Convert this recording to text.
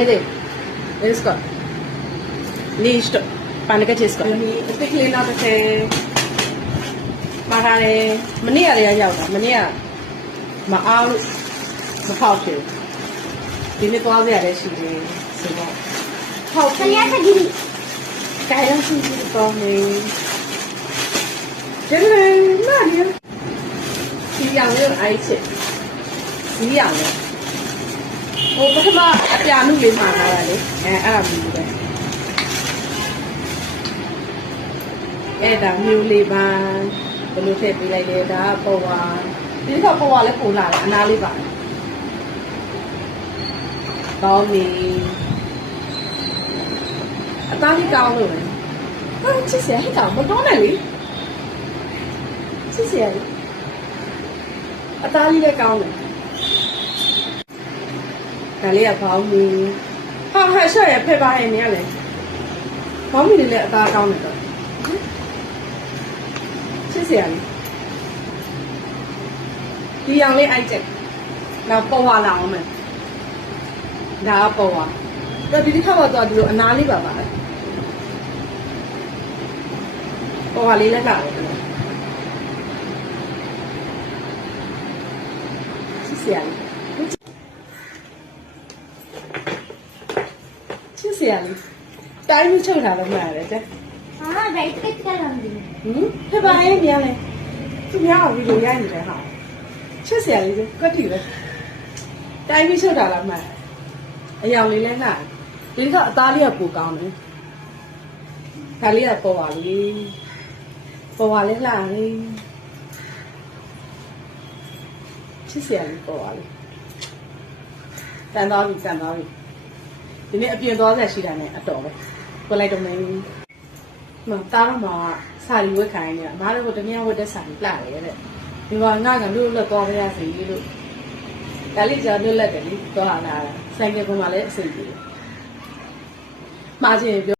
ఏది వేసుకో నీ ఇష్టం పండుగ చేసుకో స్టిక్లీ నాకైతే మాట్లాడే మనీ అది అయ్యావుగా మనీ మా ఆవు మా పావు దీన్ని పోవాలి అరేసింది సినిమా కాయలాల్సింది పోయి చెడు నాదిဒီយ៉ាងလေးအိုက်ချစ်ဒီយ៉ាងလေးဟိုပထမအပြာနုလေးမှာလာတာလေအဲ့ဒါမျိုးပဲအဲ့ဒါမျိုးလေးပါဘယ်လိုထည့်ပေးလိုက်လဲဒါကပေါ်ဝါဒီကပေါ်ဝါလည်းပုံလာတယ်အနားလေးပါကောင်းပြီအသားလေးကောင်းလို့ဟာချစ်စရာဟဲ့ကောင်မကောင်းနိုင်လေချစ်စရာအသားလေးလည်းကောင်းတယ်ဒါလေးကဘောင်းမီဟာဟဲ့ဆက်ရဖက်ပါရဲ့နေရလေဘောင်းမီလေးလည်းအသားကောင်းတယ်တော့ချစ်စရာလေးဒီအောင်လေးအိုက်ချက်နောက်ပေါ်လာအောင်မယ်ဒါကပေါ်ပါတော့ဒီတစ်ခါတော့ဒီလိုအနားလေးပါပါလေပေါ်ပါလေးလည်းလာတယ်ချစ်စရာလေးတိုင်းမချုပ်တာတော့မှားတယ်တဲ့ဟာဒါအိတ်ကတည်းကလည်းဖက်ပါရဲ့ပြန်လေသူများကဗီဒီယိုရိုက်နေတယ်ဟာချစ်စရာလေးကတ်တီပဲတိုင်းမချုပ်တာလားမှားအယောင်လေးလည်းငါဒီကအသားလေးကပိုကောင်းတယ်ဒါလေးကပေါ်ပါလေးလာလေးချစ်စရာလေးပေါ်ပါလေတန်သွားပြီဒီနေ့အပြင်သွားဆက်ရှိတာနဲ့အတော်ပဲကိုလိုက်တော့မင်းမတားတော့မှစာရီဝတ်ခိုင်းနေတာအမားတို့ကတမန်ဝတ်တဲ့စာရီလှတယ်တဲ့ဒီကငါကလို့လက်သွားပြရစီလို့ဒါလေးကြောင့်လွတ်လက်တယ်လေသွားလာတာဆိုင်ကယ်ပေါ်မှာလည်းအစိမ့်ပြေမှားချင်း